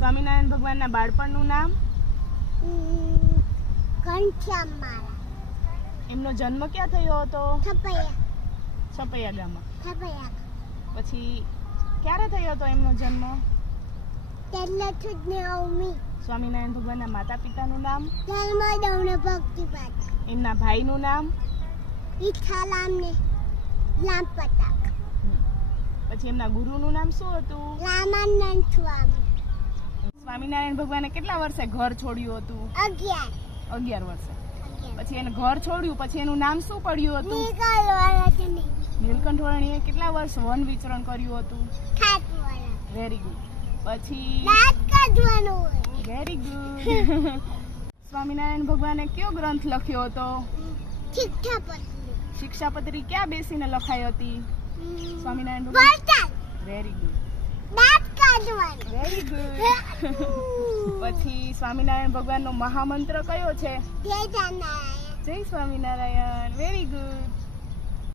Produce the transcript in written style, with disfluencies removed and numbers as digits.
સ્વામિનારાયણ ભગવાનના બાળપણનું નામ? ઘનશ્યામ મારા. એમનો જન્મ ક્યાં થયો હતો? છપૈયા ગામમાં. પછી ક્યારે થયો હતો એમનો જન્મ? તેલ છૂટને અવમી. સ્વામિનારાયણ ભગવાનના માતા પિતાનું નામ? ધર્મદવને ભક્તિપાત. એમના ભાઈનું નામ? ઈચ્છાલામને લાંપતાક. પછી એમના ગુરુનું નામ શું હતું? રામાનંદ સ્વામી. સ્વામિનારાયણ ભગવાને કેટલા વર્ષે ઘર છોડ્યું હતું? 11 વર્ષે. પછી એને ઘર છોડ્યું પછી એનું નામ શું પડ્યું હતું? નીલકંઠ વર્ણીએ કેટલા વર્ષ વન વિચરણ કર્યું હતું? Very good. પછી વેરી ગુડ. સ્વામિનારાયણ ભગવાને કયો ગ્રંથ લખ્યો હતો? શિક્ષાપત્રી ક્યાં બેસીને લખાઈ હતી? સ્વામિનારાયણ ભગવાન. Very good. Very good. પછી સ્વામિનારાયણ ભગવાનનો મહામંત્ર કયો છે? જય સ્વામિનારાયણ. જય સ્વામિનારાયણ. Very good.